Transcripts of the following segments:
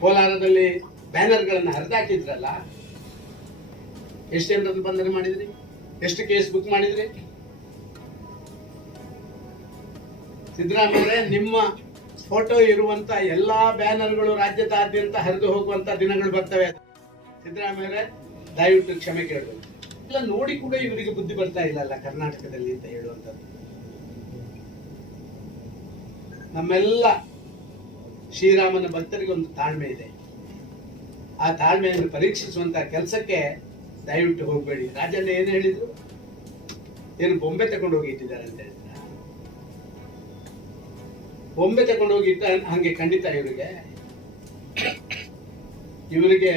ಕೋಲಾರದಲ್ಲಿ ಬ್ಯಾನರ್ಗಳನ್ನು ಹರಿದಾಕಿದ್ರಲ್ಲ, ಎಷ್ಟು ಜನರನ್ನು ಬಂಧನ ಮಾಡಿದ್ರಿ? ಎಷ್ಟು ಕೇಸ್ ಬುಕ್ ಮಾಡಿದ್ರಿ? ಸಿದ್ದರಾಮಯ್ಯ, ನಿಮ್ಮ ಫೋಟೋ ಇರುವಂತ ಎಲ್ಲಾ ಬ್ಯಾನರ್ಗಳು ರಾಜ್ಯದಾದ್ಯಂತ ಹರಿದು ಹೋಗುವಂತ ದಿನಗಳು ಬರ್ತವೆ. ಸಿದ್ದರಾಮಯ್ಯ ದಯವಿಟ್ಟು ಕ್ಷಮೆ ಕೇಳಬೇಕು. ಇಲ್ಲ ನೋಡಿ ಕೂಡ ಇವರಿಗೆ ಬುದ್ಧಿ ಬರ್ತಾ ಇಲ್ಲ ಕರ್ನಾಟಕದಲ್ಲಿ ಅಂತ ಹೇಳುವಂಥದ್ದು. ನಮ್ಮೆಲ್ಲ ಶ್ರೀರಾಮನ ಭಕ್ತರಿಗೆ ಒಂದು ತಾಳ್ಮೆ ಇದೆ. ಆ ತಾಳ್ಮೆಯನ್ನು ಪರೀಕ್ಷಿಸುವಂತ ಕೆಲಸಕ್ಕೆ ದಯವಿಟ್ಟು ಹೋಗಬೇಡಿ. ರಾಜಣ್ಣ ಏನು ಹೇಳಿದ್ರು? ಏನು ಬೊಂಬೆ ತಗೊಂಡು ಹೋಗಿ ಇಟ್ಟಿದ್ದಾರೆ ಅಂತ ಹೇಳಿದ್ರ? ಬೊಂಬೆ ತಗೊಂಡು ಹೋಗಿ ಇಟ್ಟ ಹಂಗೆ ಖಂಡಿತ ಇವರಿಗೆ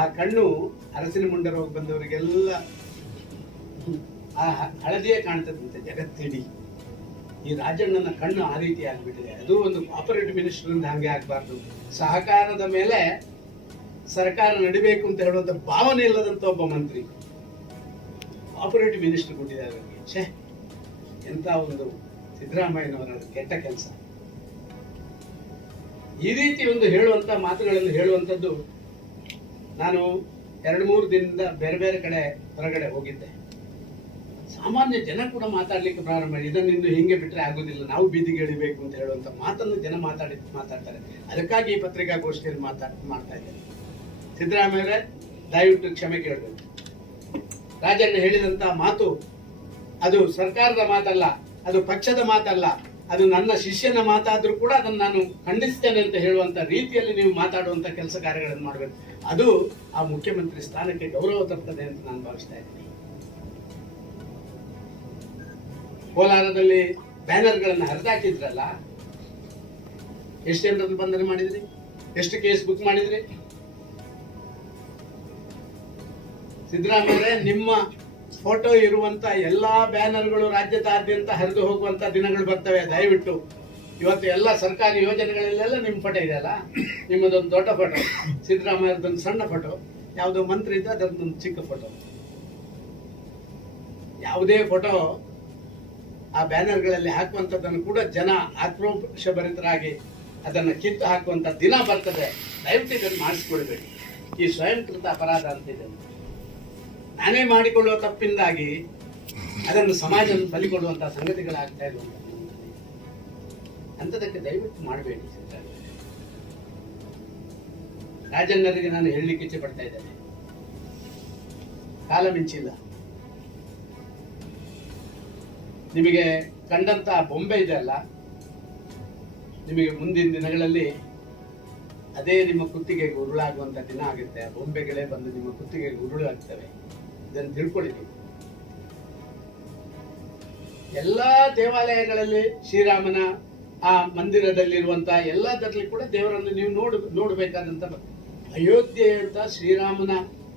ಆ ಕಣ್ಣು ಅರಸಿನ ಮುಂಡ ರೋಗ ಬಂದವರಿಗೆಲ್ಲ ಆ ಹಳದಿಯೇ ಕಾಣ್ತದಂತೆ ಜಗತ್ತಿಡಿ. ಈ ರಾಜಣ್ಣನ ಕಣ್ಣು ಆ ರೀತಿ ಆಗ್ಬಿಟ್ಟಿದೆ. ಅದು ಒಂದು ಆಪರೇಟಿವ್ ಮಿನಿಸ್ಟರ್ ಇಂದ ಹಂಗೆ ಆಗ್ಬಾರ್ದು. ಸಹಕಾರದ ಮೇಲೆ ಸರ್ಕಾರ ನಡಿಬೇಕು ಅಂತ ಹೇಳುವಂತ ಭಾವನೆ ಇಲ್ಲದಂತ ಒಬ್ಬ ಮಂತ್ರಿ ಆಪರೇಟಿವ್ ಮಿನಿಸ್ಟರ್ ಕೊಟ್ಟಿದ್ದಾರೆ. ಛೇ, ಎಂತ ಒಂದು ಸಿದ್ದರಾಮಯ್ಯನವರ ಕೆಟ್ಟ ಕೆಲಸ. ಈ ರೀತಿ ಒಂದು ಹೇಳುವಂತ ಮಾತುಗಳನ್ನು ಹೇಳುವಂಥದ್ದು. ನಾನು 2-3 ದಿನದಿಂದ ಬೇರೆ ಬೇರೆ ಕಡೆ ಹೊರಗಡೆ ಹೋಗಿದ್ದೆ. ಸಾಮಾನ್ಯ ಜನ ಕೂಡ ಮಾತಾಡ್ಲಿಕ್ಕೆ ಪ್ರಾರಂಭ ಮಾಡಿ, ಇದನ್ನು ಇನ್ನು ಹಿಂಗೆ ಬಿಟ್ಟರೆ ಆಗುದಿಲ್ಲ, ನಾವು ಬೀದಿಗೆ ಇಳಿಬೇಕು ಅಂತ ಹೇಳುವಂತ ಮಾತನ್ನು ಜನ ಮಾತಾಡ್ತಾರೆ. ಅದಕ್ಕಾಗಿ ಈ ಪತ್ರಿಕಾಗೋಷ್ಠಿಯಲ್ಲಿ ಮಾಡ್ತಾ ಇದ್ದೇನೆ. ಸಿದ್ದರಾಮಯ್ಯ ದಯವಿಟ್ಟು ಕ್ಷಮೆ ಕೇಳಬೇಕು. ರಾಜಣ್ಣ ಹೇಳಿದಂತ ಮಾತು ಅದು ಸರ್ಕಾರದ ಮಾತಲ್ಲ, ಅದು ಪಕ್ಷದ ಮಾತಲ್ಲ, ಅದು ನನ್ನ ಶಿಷ್ಯನ ಮಾತಾದ್ರೂ ಕೂಡ ಅದನ್ನು ನಾನು ಖಂಡಿಸ್ತೇನೆ ಅಂತ ಹೇಳುವಂತ ರೀತಿಯಲ್ಲಿ ನೀವು ಮಾತಾಡುವಂತ ಕೆಲಸ ಕಾರ್ಯಗಳನ್ನು ಮಾಡಬೇಕು. ಅದು ಆ ಮುಖ್ಯಮಂತ್ರಿ ಸ್ಥಾನಕ್ಕೆ ಗೌರವ ತರ್ತದೆ ಅಂತ ನಾನು ಭಾವಿಸ್ತಾ ಇದ್ದೀನಿ. ಕೋಲಾರದಲ್ಲಿ ಬ್ಯಾನರ್ಗಳನ್ನು ಹರಿದಾಕಿದ್ರಲ್ಲ, ಎಷ್ಟು ಜನರನ್ನು ಬಂಧನ ಮಾಡಿದ್ರಿ? ಎಷ್ಟು ಕೇಸ್ ಬುಕ್ ಮಾಡಿದ್ರಿ? ಸಿದ್ದರಾಮಯ್ಯ, ನಿಮ್ಮ ಫೋಟೋ ಇರುವಂತ ಎಲ್ಲಾ ಬ್ಯಾನರ್ಗಳು ರಾಜ್ಯದಾದ್ಯಂತ ಹರಿದು ಹೋಗುವಂತ ದಿನಗಳು ಬರ್ತವೆ. ದಯವಿಟ್ಟು ಇವತ್ತು ಎಲ್ಲ ಸರ್ಕಾರಿ ಯೋಜನೆಗಳಲ್ಲೆಲ್ಲ ನಿಮ್ಮ ಫೋಟೋ ಇದೆಯಲ್ಲ, ನಿಮ್ಮದೊಂದು ದೊಡ್ಡ ಫೋಟೋ, ಸಿದ್ದರಾಮಯ್ಯದೊಂದು ಸಣ್ಣ ಫೋಟೋ, ಯಾವುದೋ ಮಂತ್ರಿ ಇದ್ದ ಅದರದೊಂದು ಚಿಕ್ಕ ಫೋಟೋ. ಯಾವುದೇ ಫೋಟೋ ಆ ಬ್ಯಾನರ್ಗಳಲ್ಲಿ ಹಾಕುವಂಥದ್ದನ್ನು ಕೂಡ ಜನ ಆಕ್ರೋಶಭರಿತರಾಗಿ ಅದನ್ನು ಕಿತ್ತು ಹಾಕುವಂತ ದಿನ ಬರ್ತದೆ. ದಯವಿಟ್ಟು ಇದನ್ನು ಮಾಡಿಸ್ಕೊಳ್ಬೇಡಿ. ಈ ಸ್ವಯಂಕೃತ ಅಪರಾಧ ಅಂತಿದೆ. ನಾನೇ ಮಾಡಿಕೊಳ್ಳುವ ತಪ್ಪಿಂದಾಗಿ ಅದನ್ನು ಸಮಾಜ ಬಲಿ ಕೊಡುವಂತಹ ಸಂಗತಿಗಳಾಗ್ತಾ ಇರುವಂತ ಅಂತದಕ್ಕೆ ದಯವಿಟ್ಟು ಮಾಡಬೇಡಿ. ರಾಜಣ್ಣರಿಗೆ ನಾನು ಹೇಳಲಿಕ್ಕೆ ಇಚ್ಛೆ ಪಡ್ತಾ ಇದ್ದೇನೆ, ಕಾಲ ಮಿಂಚಿಲ್ಲ. ನಿಮಗೆ ಕಂಡಂತ ಬೊಂಬೆ ಇದೆ ಅಲ್ಲ, ನಿಮಗೆ ಮುಂದಿನ ದಿನಗಳಲ್ಲಿ ಅದೇ ನಿಮ್ಮ ಕುತ್ತಿಗೆಗೆ ಉರುಳಾಗುವಂತ ದಿನ ಆಗುತ್ತೆ. ಆ ಬೊಂಬೆಗಳೇ ಬಂದು ನಿಮ್ಮ ಕುತ್ತಿಗೆಗೆ ಉರುಳು ಆಗ್ತವೆ. ಇದನ್ನು ತಿಳ್ಕೊಳ್ಳಿ. ಎಲ್ಲಾ ದೇವಾಲಯಗಳಲ್ಲಿ ಶ್ರೀರಾಮನ ಆ ಮಂದಿರದಲ್ಲಿರುವಂತಹ ಎಲ್ಲದರಲ್ಲಿ ಕೂಡ ದೇವರನ್ನು ನೀವು ನೋಡಬೇಕಾದಂತ ಅಯೋಧ್ಯೆ ಅಂತ ಶ್ರೀರಾಮನ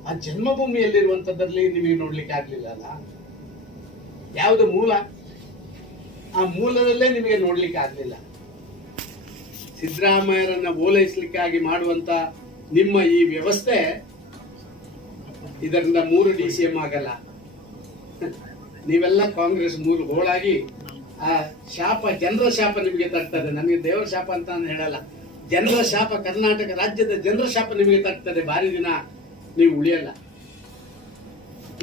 ಆ ಜನ್ಮಭೂಮಿಯಲ್ಲಿರುವಂತದ್ರಲ್ಲಿ ನಿಮಗೆ ನೋಡ್ಲಿಕ್ಕೆ ಆಗ್ಲಿಲ್ಲ ಅಲ್ಲ. ಯಾವುದು ಮೂಲ, ಆ ಮೂಲದಲ್ಲೇ ನಿಮಗೆ ನೋಡ್ಲಿಕ್ಕೆ ಆಗ್ಲಿಲ್ಲ. ಸಿದ್ದರಾಮಯ್ಯರನ್ನ ಓಲೈಸಲಿಕ್ಕಾಗಿ ಮಾಡುವಂತ ನಿಮ್ಮ ಈ ವ್ಯವಸ್ಥೆ, ಇದರಿಂದ 3 DCM ಆಗಲ್ಲ. ನೀವೆಲ್ಲ ಕಾಂಗ್ರೆಸ್ 3 ಹೋಳಾಗಿ ಆ ಶಾಪ, ಜನರ ಶಾಪ ನಿಮಗೆ ತರ್ತದೆ. ನನಗೆ ದೇವರ ಶಾಪ ಅಂತ ನಾನು ಹೇಳಲ್ಲ, ಜನರ ಶಾಪ, ಕರ್ನಾಟಕ ರಾಜ್ಯದ ಜನರ ಶಾಪ ನಿಮಗೆ ತರ್ತದೆ. ಭಾರಿ ದಿನ ನೀವು ಉಳಿಯಲ್ಲ.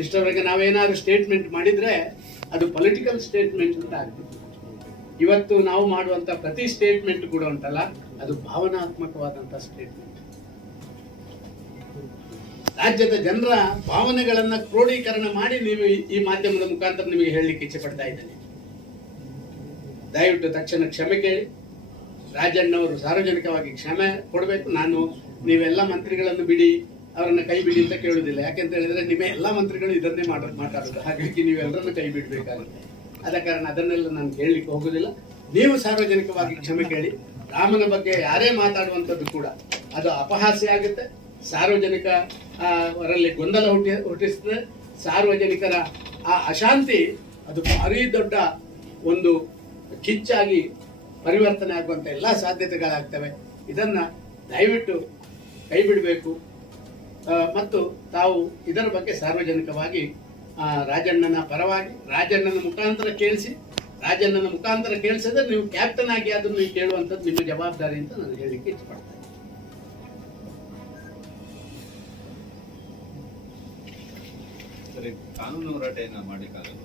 ಇಷ್ಟವರೆಗೆ ನಾವೇನಾದ್ರು ಸ್ಟೇಟ್ಮೆಂಟ್ ಮಾಡಿದ್ರೆ ಅದು ಪೊಲಿಟಿಕಲ್ ಸ್ಟೇಟ್ಮೆಂಟ್ ಅಂತ ಆಗ್ತಿತ್ತು. ಇವತ್ತು ನಾವು ಮಾಡುವಂತ ಪ್ರತಿ ಸ್ಟೇಟ್ಮೆಂಟ್ ಕೂಡ ಉಂಟಲ್ಲ, ಅದು ಭಾವನಾತ್ಮಕವಾದಂತಹ ಸ್ಟೇಟ್ಮೆಂಟ್. ರಾಜ್ಯದ ಜನರ ಭಾವನೆಗಳನ್ನ ಕ್ರೋಢೀಕರಣ ಮಾಡಿ ನೀವು ಈ ಮಾಧ್ಯಮದ ಮುಖಾಂತರ ನಿಮಗೆ ಹೇಳಲಿಕ್ಕೆ ಇಚ್ಛೆ ಪಡ್ತಾ ಇದ್ದೇನೆ. ದಯವಿಟ್ಟು ತಕ್ಷಣ ಕ್ಷಮೆ ಕೇಳಿ. ರಾಜಣ್ಣವರು ಸಾರ್ವಜನಿಕವಾಗಿ ಕ್ಷಮೆ ಕೊಡಬೇಕು. ನಾನು ನೀವೆಲ್ಲ ಮಂತ್ರಿಗಳನ್ನು ಬಿಡಿ, ಅವರನ್ನ ಕೈ ಬಿಡಿ ಅಂತ ಕೇಳುವುದಿಲ್ಲ. ಯಾಕೆಂತ ಹೇಳಿದ್ರೆ ನಿಮ್ಮ ಎಲ್ಲ ಮಂತ್ರಿಗಳು ಇದನ್ನೇ ಮಾತಾಡೋದು. ಹಾಗಾಗಿ ನೀವೆಲ್ಲರನ್ನ ಕೈ ಬಿಡಬೇಕಾಗುತ್ತೆ. ಆದ ಕಾರಣ ಅದನ್ನೆಲ್ಲ ನಾನು ಹೇಳಲಿಕ್ಕೆ ಹೋಗುದಿಲ್ಲ. ನೀವು ಸಾರ್ವಜನಿಕವಾಗಿ ಕ್ಷಮೆ ಕೇಳಿ. ರಾಮನ ಬಗ್ಗೆ ಯಾರೇ ಮಾತಾಡುವಂಥದ್ದು ಕೂಡ ಅದು ಅಪಹಾಸ್ಯ ಆಗುತ್ತೆ. ಸಾರ್ವಜನಿಕ ಅವರಲ್ಲಿ ಗೊಂದಲ ಹುಟ್ಟಿಸ್ತದೆ. ಸಾರ್ವಜನಿಕರ ಆ ಅಶಾಂತಿ ಅದು ಭಾರಿ ದೊಡ್ಡ ಒಂದು ಕಿಚ್ಚಾಗಿ ಪರಿವರ್ತನೆ ಆಗುವಂತ ಎಲ್ಲ ಸಾಧ್ಯತೆಗಳಾಗ್ತವೆ. ಇದನ್ನ ದಯವಿಟ್ಟು ಕೈ ಬಿಡಬೇಕು. ಮತ್ತು ತಾವು ಇದರ ಬಗ್ಗೆ ಸಾರ್ವಜನಿಕವಾಗಿ ರಾಜಣ್ಣನ ಪರವಾಗಿ ರಾಜಣ್ಣನ ಮುಖಾಂತರ ಕೇಳಿಸಿ, ರಾಜಣ್ಣನ ಮುಖಾಂತರ ಕೇಳಿಸಿದ್ರೆ ನೀವು ಕ್ಯಾಪ್ಟನ್ ಆಗಿ ಅದನ್ನು ಕೇಳುವಂಥದ್ದು ನಿಮ್ಮ ಜವಾಬ್ದಾರಿ ಅಂತ ನಾನು ಹೇಳಲಿಕ್ಕೆ ಇಷ್ಟಪಡ್ತೇನೆ. ಸರಿ, ಕಾನೂನು ಹೋರಾಟ ಏನ ಮಾಡ್ಲಿಕ್ಕಾಗಲ್ಲ.